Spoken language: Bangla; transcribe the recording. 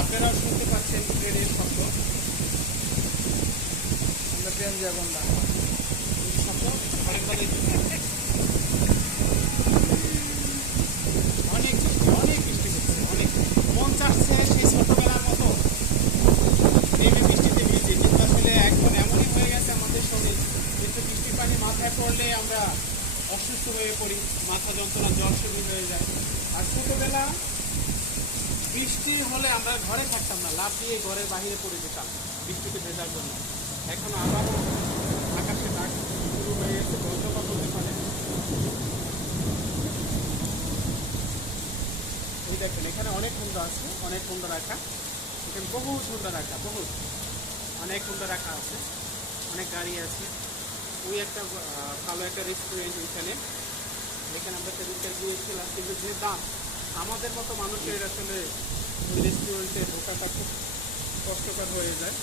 আপনারাও শুনতে পাচ্ছেন ট্রেনের শব্দ। আমরা ট্রেন যাব না শব্দ অনেক অনেক বৃষ্টি হচ্ছে, অনেক মন চাচ্ছে সেই ছোটবেলার মতো নেমে বৃষ্টিতে ভিজে, কিন্তু আসলে এখন এমনই হয়ে গেছে আমাদের শরীর, একটু বৃষ্টির পানি মাথায় পড়লে আমরা অসুস্থ হয়ে পড়ি, মাথা যন্ত্রণা, জ্বর শুরু হয়ে যায়। আর ছোটবেলা বৃষ্টি হলে আমরা ঘরে থাকতাম না, লাফ দিয়ে ঘরের বাহিরে পড়ে যেতাম বৃষ্টিতে ভেজার জন্য। এখন আবারও আকাশে ডাক শুরু হয়ে গেছে, বজ্রপাত হতে পারে। এই দেখেন এখানে অনেক কুণ্ড আছে, অনেক কুণ্ড রাখা, এখানে বহু কুণ্ড রাখা, বহু অনেক কুণ্ড রাখা আছে, অনেক গাড়ি আছে। ওই একটা ভালো একটা রেস্টুরেন্ট ওইখানে, এখানে আমরা সেদিনকে গিয়েছিলাম, কিন্তু যে দাম, আমাদের মতো মানুষের আসলে ওই রেস্টুরেন্টে ঢোকাটা খুব কষ্টকর হয়ে যায়।